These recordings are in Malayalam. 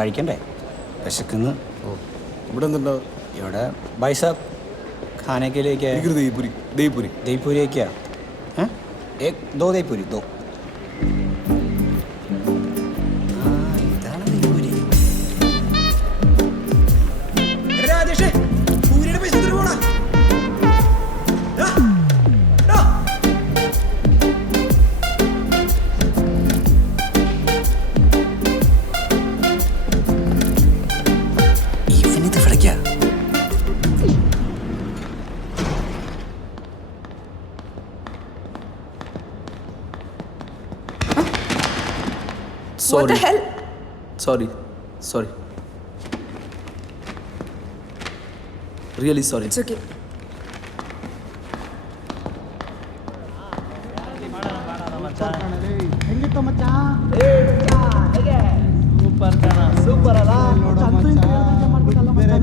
കഴിക്കണ്ടേ? വിശക്കുന്നു. ഇവിടെ എന്തുണ്ടോ? ഇവിടെ ബൈസാബ് खाने के लिए क्या है? दही पूरी दही पूरी दही पूरी है क्या? हैं? एक दो दही पूरी दो. What the hell? Sorry. Really sorry. It's okay. Super ಅಲ್ಲ ಬೇರೆ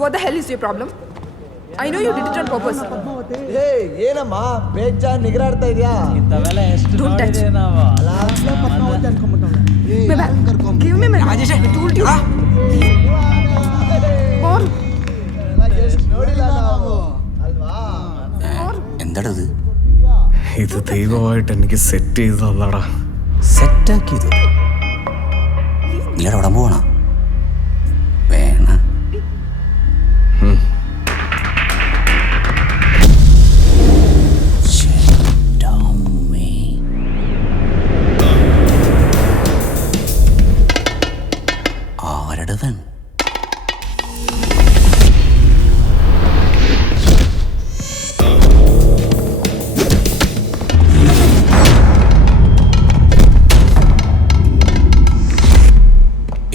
What the hell is your problem? I know you did it on purpose. Hey, ಏನಮ್ಮ ಬೇಜಾನ್ ನಿಗರಾಡ್ತಾ ಇದೀಯಾ? ಇಂತವೆಲ್ಲ ಎಷ್ಟು ನೋಡಿದೀವಿ ನಾವು. ಲಾಸ್ಟ್ ಪದ್ಮಾವತಿ ಅನ್ಕೊಂಡ್ಬಿಟ್ಟವ್ಳೆ. Give me my Rajesh, I told you. Or ಎಷ್ಟು ನೋಡಿಲ್ಲ ನಾವು ಅಲ್ವಾ? എന്താടത്? ഇത് ദൈവമായിട്ട് എനിക്ക് സെറ്റ് ചെയ്ത് തന്നടാ. സെറ്റാക്കിയത് നീ അവിടെ പോണ വേണ? ആരടവൻ?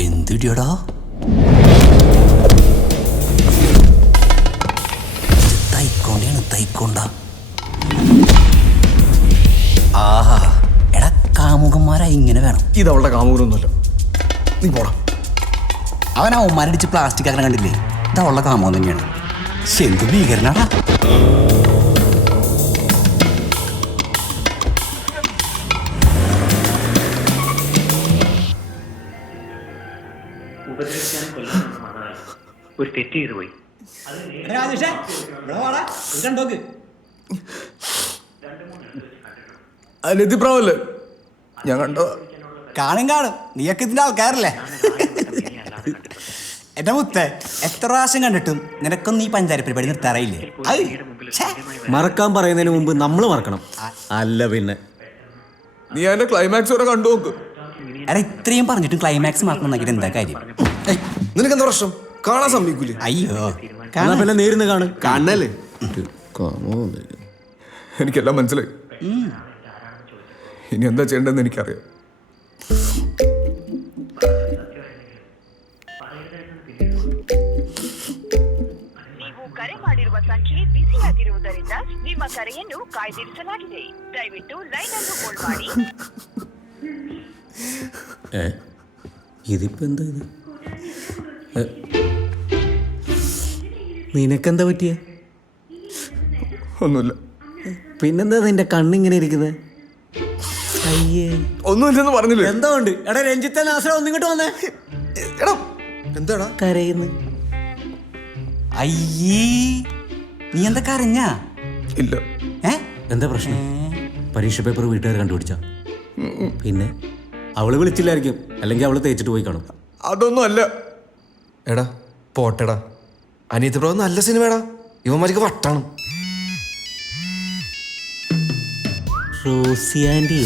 എന്തിടിയടാ? തൈക്കൊണ്ട. ആഹാ, എടാ കാമുകന്മാരാ ഇങ്ങനെ വേണം. ഇത് അവളുടെ കാമുകനൊന്നുമല്ല, നീ പോടാ. അവൻ അവന്മാരടിച്ച് പ്ലാസ്റ്റിക് ആക്കാൻ കണ്ടില്ലേ? ഇതവളുടെ കാമുകൻ തന്നെയാണ്. എന്ത് ഭീകരനാടാ. ഒരു തെറ്റ് ചെയ്തു പോയി. അനിയത്തിപ്രാവല്ലേ? ഞാൻ കണ്ടോ? കാണും നീയൊക്കെ ഇതിന്റെ ആൾക്കാരല്ലേ? എന്റെ മുത്തേ, എത്ര പ്രാവശ്യം കണ്ടിട്ടും നിനക്കൊന്നും ഈ പഞ്ചാര പരിപാടി നിർത്താറായില്ലേ? മറക്കാൻ പറയുന്നതിന് മുമ്പ് നമ്മൾ മറക്കണം. അല്ല പിന്നെ നീ അതിന്റെ ക്ലൈമാക്സ് വരെ കണ്ടു നോക്ക്. അരെ ഇത്രയും പറഞ്ഞിട്ടും ക്ലൈമാക്സ് മാത്രം നോക്കിയിട്ട് എന്താ കാര്യം? നിനക്ക് എന്താ പ്രശ്നം? കാണാൻ സമ്മതിക്കൂലേ? അയ്യോ, പിന്നെ നേരിന്ന് കാണല്ലേ. എനിക്കെല്ലാം മനസ്സിലായി. ഇനി എന്താ ചെയ്യേണ്ടതെന്ന് എനിക്കറിയാം. ನೀವು ಕರೆ ಮಾಡಿರುವ ಸಂಖ್ಯೆ ಬಿಸಿಯಾಗಿರುವುದರಿಂದ ನಿಮ್ಮ ಕರೆಯನ್ನು ಕಾಯ್ದಿರಿಸಲಾಗಿದೆ. ದಯವಿಟ್ಟು ಲೈನ್ ಅನ್ನು ಹೋಲ್ಡ್ ಮಾಡಿ. ഇതിപ്പോ എന്താ ഇത്? നിനക്കെന്താ പറ്റിയേ? ഒന്നുമില്ല. പിന്നെന്താ നിന്റെ കണ്ണിങ്ങനെ ഇരിക്കുന്നത്? അയ്യേ, ഒന്നുമില്ലെന്ന് പറഞ്ഞില്ലേ? എന്താ ഉണ്ട്? എടാ രഞ്ജിത്തെ നാസറ ഒന്നിങ്ങോട്ട് വന്നേ. എടാ എന്താടാ കരയുന്നു? അയ്യേ, നീ എന്താ കരഞ്ഞാ? ഇല്ല. എന്താ പ്രശ്നം? പരീക്ഷ പേപ്പർ വീട്ടുകാർ കണ്ടുപിടിച്ച? പിന്നെ അവള് വിളിച്ചില്ലായിരിക്കും, അല്ലെങ്കിൽ അവള് തേച്ചിട്ട് പോയി കാണും. അതൊന്നും അല്ല. എടാ പോട്ടെടാ, അനിയത്തിപ്രാവ് നല്ല സിനിമയാടാ. ഇവന്മാർക്ക് വട്ടാണ്. റോസി ആന്റി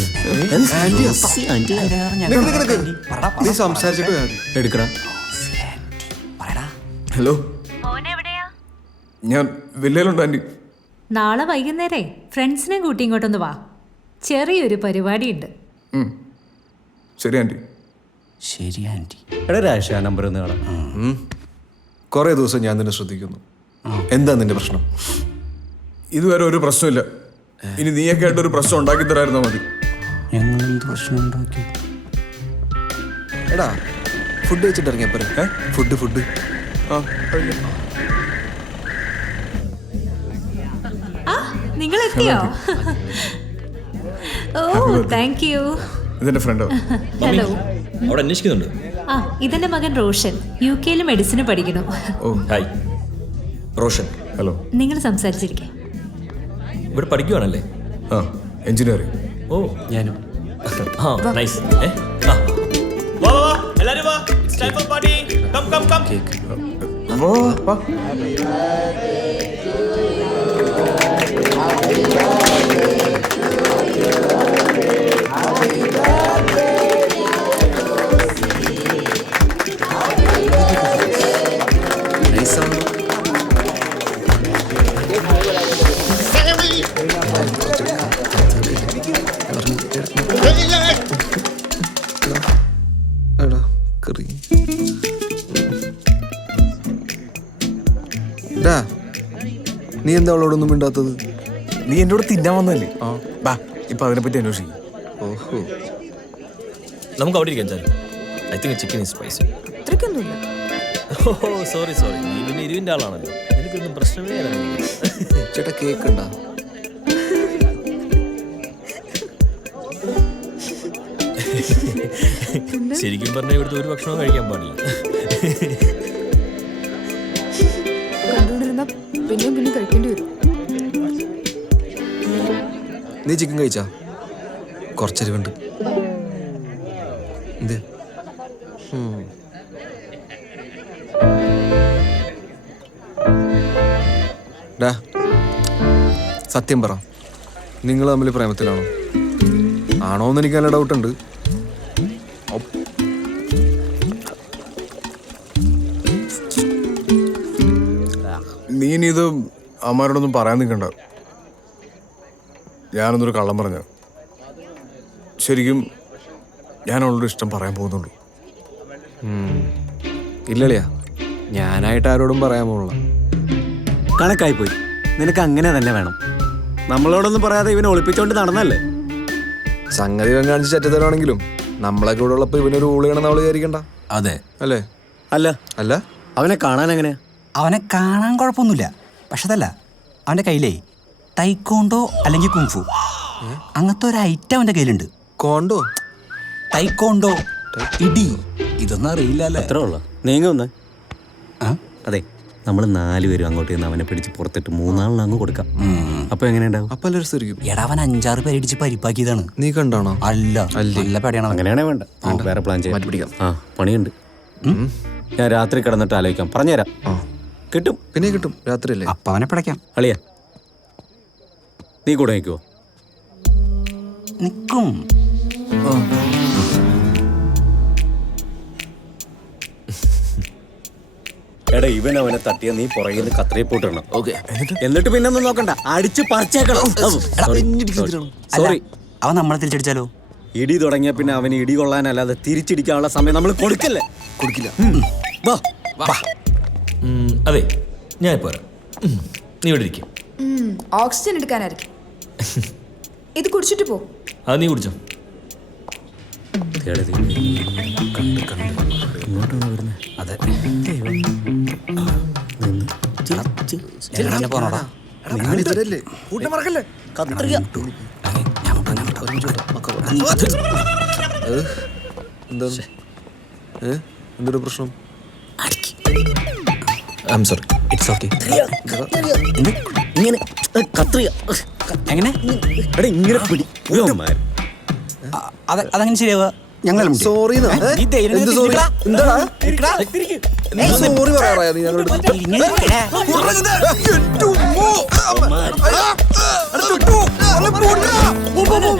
നീ സംസാരിച്ചിട്ട് എടുക്കടാ. ഹലോ, ഞാൻ വില്ലയിലുണ്ട് ആന്റി. നാളെ വൈകുന്നേരേ ഫ്രണ്ട്സിനെ കൂട്ടി ഇങ്ങോട്ടൊന്ന് വാ. ചെറിയൊരു പരിപാടിയുണ്ട്. ശരി ആന്റി. ശരി ആന്റി. എടാ രാശ നമ്പർ ഒന്ന് കാണാം. കുറേ ദിവസം ഞാൻ നിന്നെ ശ്രദ്ധിക്കുന്നു. എന്താ നിന്റെ പ്രശ്നം? ഇതുവരെ ഒരു പ്രശ്നമില്ല. ഇനി നീയൊക്കെ ആയിട്ട് ഒരു പ്രശ്നം ഉണ്ടാക്കി തരായിരുന്നോ മതി. ഞങ്ങളെന്ത് പ്രശ്നം ഉണ്ടാക്കി? എടാ ഫുഡ് കഴിച്ചിട്ട് ഇറങ്ങിയപ്പോ ഫുഡ് ആ നിങ്ങൾ എത്തിയോ? ഓ താങ്ക് യു. ഇതെന്റെ ഫ്രണ്ടോ? ഹലോ. അവിടെ അന്വേഷിക്കുന്നുണ്ട്. ആ ഇതെന്റെ മകൻ റോഷൻ, UK മെഡിസിന് പഠിക്കുന്നു. ഓ ഹായ്, റോഷൻ. ഹലോ. നിങ്ങൾ സംസാരിച്ചിരിക്കേ. ഇവിടെ പഠിക്കുവാണല്ലേ? ആ എഞ്ചിനീയറിംഗ്. ഓ ഞാനും. ആ നൈസ്. വാ വാ വാ, എല്ലാരും വാ. It's time for party. Come come come. വാ. നീ എന്താ അവളോടൊന്നും മിണ്ടാത്തത്? നീ എൻ്റെ കൂടെ തിന്നാൻ വന്നല്ലേ? ബാ ഇപ്പൊ അതിനെപ്പറ്റി അന്വേഷിക്കും. ഓഹോ, നമുക്ക് അവിടെ ഇരിക്കാം. I think chicken is spicy. അത്രയ്ക്കൊന്നുമില്ല. ഓ സോറി സോറി, നീ പിന്നെ ഇരുവിൻ്റെ ആളാണല്ലോ, എനിക്കൊന്നും പ്രശ്നമേ അല്ല. ചേട്ടാ കേക്ക് ഉണ്ടാ? ശരിക്കും പറഞ്ഞാൽ ഇവിടുത്തെ ഒരു ഭക്ഷണവും കഴിക്കാൻ പാടില്ല. കണ്ടുകൊണ്ടിരുന്ന പിന്നെയും പിന്നെ കഴിക്കേണ്ടി വരും. നീ ചിക്കൻ കഴിച്ചാ? കുറച്ചരിവുണ്ട്. എന്ത്? ഡാ സത്യം പറ, നിങ്ങൾ തമ്മിൽ പ്രേമത്തിലാണോ? ആണോന്ന് എനിക്ക് നല്ല ഡൗട്ടുണ്ട്. നീ ഇനി ഇത് അമ്മാരോടൊന്നും പറയാൻ നിൽക്കണ്ട. ഞാനൊന്നൊരു കള്ളം പറഞ്ഞ. ശരിക്കും ഞാൻ അവളോട് ഇഷ്ടം പറയാൻ പോകുന്നുള്ളൂ. ഇല്ലളിയാ, ഞാനായിട്ട് ആരോടും പറയാൻ പോകില്ല. കണക്കായിപ്പോയി. നിനക്ക് അങ്ങനെ തന്നെ വേണം. നമ്മളോടൊന്നും പറയാതെ ഇവനെ ഒളിപ്പിച്ചോണ്ട് നടന്നല്ലേ? സംഗതി ഇവൻ കാണിച്ച് ചറ്റത്തരാണെങ്കിലും നമ്മളൊക്കെ ഇവിടെ ഉള്ളപ്പോൾ ഇവനൊരു ഊളിയാണെന്ന് അവള് വിചാരിക്കണ്ട. അതെ. അല്ലേ? അല്ല അല്ല, അവനെ കാണാൻ എങ്ങനെയാ? അവനെ കാണാൻ കുഴപ്പമൊന്നുമില്ല. പക്ഷെ അതല്ല, അവൻ്റെ കയ്യിലേ തൈക്കോണ്ടോ അല്ലെങ്കിൽ കുംഫു അങ്ങനത്തെ ഒരു ഐറ്റം അവൻ്റെ കയ്യിലുണ്ട്. കോണ്ടോ? തൈക്കോണ്ടോ, ഇടി, ഇതൊന്നും അറിയില്ലല്ലേ? അത്രേ ഉള്ളു. നീങ്ങ ഒന്ന്. ആ? അതെ, നമ്മൾ 4 പേരും അങ്ങോട്ട് നിന്ന് അവനെ പിടിച്ച് പുറത്തിട്ട് 3 അങ്ങ് കൊടുക്കാം. അപ്പൊ എങ്ങനെയുണ്ടാവും? അപ്പൊ എല്ലാവരും ശരിക്കും. എടാ അവൻ 5-6 പേരടിച്ച് പരിപ്പാക്കിയതാണ്. നീ കണ്ടാണോ? അല്ല, നല്ല പേടിയാണ്. അങ്ങനെയാണേ വേണ്ട, വേറെ പ്ലാൻ ചെയ്യാം. പിടിക്കാം. ആ പണിയുണ്ട്. ഞാൻ രാത്രി കിടന്നിട്ട് ആലോചിക്കാം. പറഞ്ഞുതരാം. കിട്ടും, പിന്നെ കിട്ടും. രാത്രിയല്ലേ? അപ്പൊ അവനെ പിടയ്ക്കാം. അളിയ നീ കൂടെ നിൽക്കുവോ? നിക്കും. എടാ ഇവൻ അവനെ തട്ടിയ നീ പുറകിൽ നിന്ന് കത്രയെ പോട്ടിടണം. ഓക്കെ, എന്നിട്ട് പിന്നെ ഒന്നും നോക്കണ്ട, അടിച്ച് പറിച്ചേക്കണം. സോറി. അവൻ നമ്മളെ തിരിച്ചടിച്ചാലോ? ഇടി തുടങ്ങിയ പിന്നെ അവന് ഇടി കൊള്ളാനല്ലാതെ തിരിച്ചിടിക്കാനുള്ള സമയം നമ്മൾ കൊടുക്കല്ലേ? കൊടുക്കില്ല. അതെ, ഞാൻ ഇപ്പോൾ വരാം. നീ ഇവിടെ ഇരിക്കും. ഓക്സിജൻ എടുക്കാനായിരിക്കും. ഇത് കുടിച്ചിട്ട് പോ. അത് നീ കുടിച്ചോ. അതെ. പോണോടാ. കൂട്ടം മറക്കല്ലേ? എന്തൊരു പ്രശ്നം? I am sorry. It's okay. ഇങ്ങനെ കത്രിക എങ്ങനെ? എടാ ഇങ്ങനെ പിടി. അതങ്ങനെ ശരിയാവുക? ഞങ്ങൾ സോറി സോറി പറയാ നീ ഞങ്ങളോട്.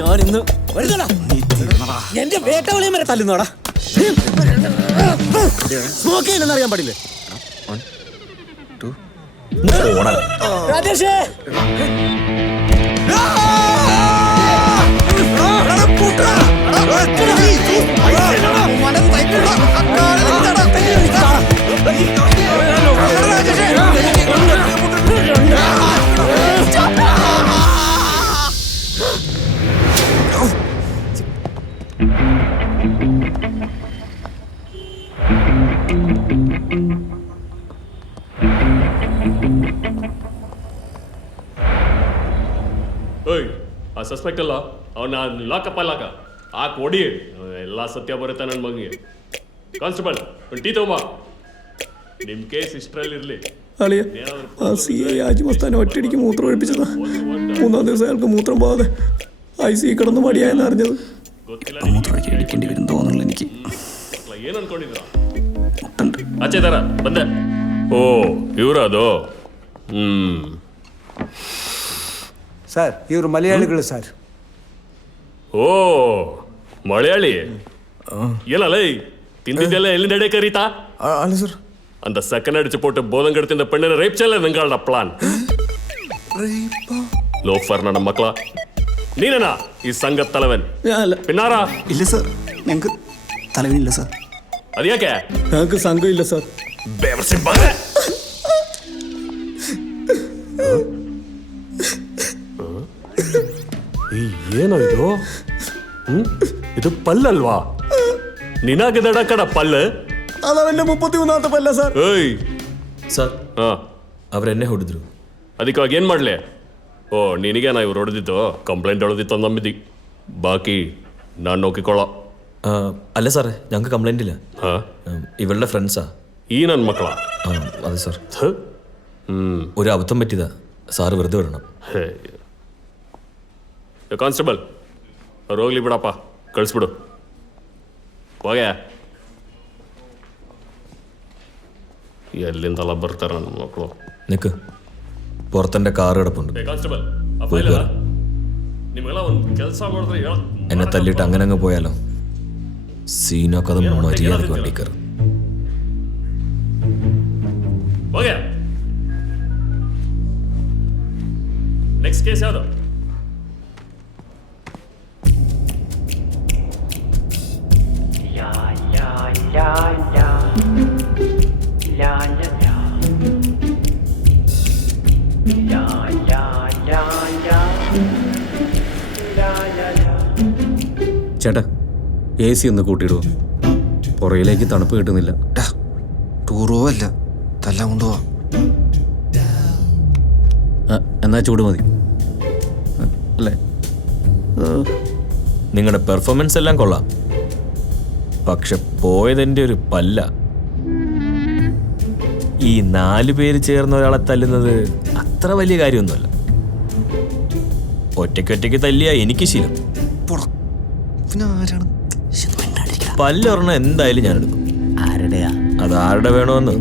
ഞാനിന്ന് എന്റെ വേട്ടവളിയും വരെ തല്ലുന്നോടാ. സ്മോക്ക് ചെയ്യണമെന്ന് അറിയാൻ പാടില്ലേ? രാജേഷേ ಓಯ್ ಆ ಸಸ್ಪೆಕ್ಟ್ ಅಲ್ಲ ಅವನ್ನ ಲಾಕಪ್ ಅಲ್ಲಾಕ ಆ ಕೊಡಿ ಎಲ್ಲ ಸತ್ಯ ಬರುತ್ತೆ ನನ್ನ ಮಗನಿಗೆ. ಕಾನ್ಸ್ಟೇಬಲ್ ಒಂದು ಟೀ ತಗೊಂಬ. ನಿಮ್ಮ ಕೇಸ್ ಇಷ್ಟರಲ್ಲಿರಲಿ. അളിയ ആ സി ഐ ആജിമസ്ഥാനെ ഒറ്റയടിക്ക് മൂത്രം ഒഴിപ്പിച്ചതാ. 3-ാം ദിവസം അയാൾക്ക് മൂത്രം പോകാതെ ICU കിടന്ന് മടിയായെന്ന് അറിഞ്ഞത്. മൂത്രമൊഴിക്കാൻ ഇടിക്കേണ്ടി വരും തോന്നുന്നില്ല എനിക്ക്. ಏನು ಅನ್ಕೊಂಡಿದ್ರ ಆಚೆ ತರ ಬಂದೆ. ಓ ಇವ್ರ ಅದು ಸರ್ ಇವರು ಮಲಯಾಳಿಗಳು ಸರ್. ಓ ಮಲಯಾಳಿ ಏನಲ್ಲ തിന്തിದ್ದೆಲ್ಲ എല്ലിൻ്റെ ഇടയിൽ കയറിത്താ അല്ല സർ. அந்த செகண்ட் அடிச்சு போட்டு போதங்கெடுத்து இந்த பெண்ணை ரேப் செய்யல നിങ്ങളുടെ പ്ലാൻ. ലോഫർ നമ്മുടെ മക്കളാ. നീനാ ഈ സംഘത്തലവൻ? പിന്നാറാ? ഇല്ല സാർ, ഞങ്ങൾക്ക് തലവനില്ല സാർ. അതെയാക്കെ ഞങ്ങൾക്ക് സംഘം ഇല്ല സാർ. ಏನೋ ಇದು? ಇದು ಪಲ್ಲಲ್ವಾ? ನಿನಗದಡ ಕಡ ಪಲ್ಲು. അതവന്റെ 33-ാമത്തെ പല്ല സാർ. ಏಯ್ ಸರ್ ಹಾ ಅವರೆನ್ನೇ ಹೊಡೆದ್ರು. ಅದಕ್ಕಾಗಿ ಏನು ಮಾಡಲಿ? ಓ ನಿನಗೆ ನಾ ಇವ್ರು ಹೊಡೆದಿತ್ತು ಕಂಪ್ಲೇಂಟ್ ಹೊಡೆದಿತ್ತು ನಂಬಿದ್ದಿ. ಬಾಕಿ ನಾನು ನೋಕಿಕೊಳ್ಳೋ. അല്ല സാറേ, ഞങ്ങൾക്ക് കംപ്ലൈൻ്റ് ഇല്ല. ಹಾಂ ഇവളുടെ ഫ്രണ്ട്സാ. ഈ ನನ್ನ ಮಕ್ಕಳ? അതെ സാർ. ഒരു അബദ്ധം പറ്റിയതാ. സാറ് വെറുതെ വിടണം. ಕಾನ್ಸ್ಟೇಬಲ್ ಅವ್ರು ಹೋಗ್ಲಿ ಬಿಡಪ್ಪ, ಕಳಿಸ್ಬಿಡು. ಹೋಗ್ಯಾ ಎಲ್ಲಿಂದಲ್ಲ ಬರ್ತಾರ ನನ್ನ ಮಕ್ಕಳು. നിക്ക്, പുറത്തെൻ്റെ കാർ കിടപ്പുണ്ട്. ಕಾನ್ಸ್ಟೇಬಲ್ പോയി കയറ്. ನಿಮಗೆಲ್ಲ ಒಂದು ಕೆಲಸ ಮಾಡಿದ್ರೆ എന്നെ തല്ലിയിട്ട് അങ്ങനെ അങ്ങ് പോയാലോ? സീനൊക്കെ അത് മര്യാദക്ക് വണ്ടി കയറും. ಹೋಗ್ಯಾ ನೆಕ್ಸ್ಟ್ ಕೇಸ್ ಯಾವುದು? ചേട്ടാ AC ഒന്ന് കൂട്ടിയിടുവോ? പുറയിലേക്ക് തണുപ്പ് കിട്ടുന്നില്ല. ടൂറോ അല്ല, തല്ലാൻ കൊണ്ടുപോവാ. എന്നാ ചൂട് മതി അല്ലേ? നിങ്ങളുടെ പെർഫോമൻസ് എല്ലാം കൊള്ളാം, പക്ഷെ പോയതെൻ്റെ ഒരു പല്ല. ഈ 4 പേര് ചേർന്ന് ഒരാളെ തല്ലുന്നത് അത്ര വലിയ കാര്യമൊന്നുമല്ല. ഒറ്റയ്ക്കൊറ്റയ്ക്ക് തല്ലിയാ എനിക്ക് ശീലം. പല്ലൊരെണ്ണം എന്തായാലും ഞാൻ എടുക്കും. ആരുടെയാ? അത് ആരുടെ വേണമെന്ന്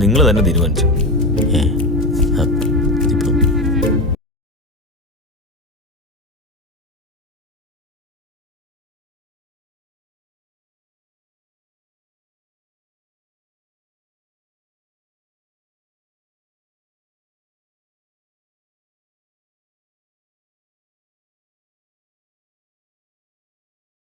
നിങ്ങൾ തന്നെ തീരുമാനിച്ചു.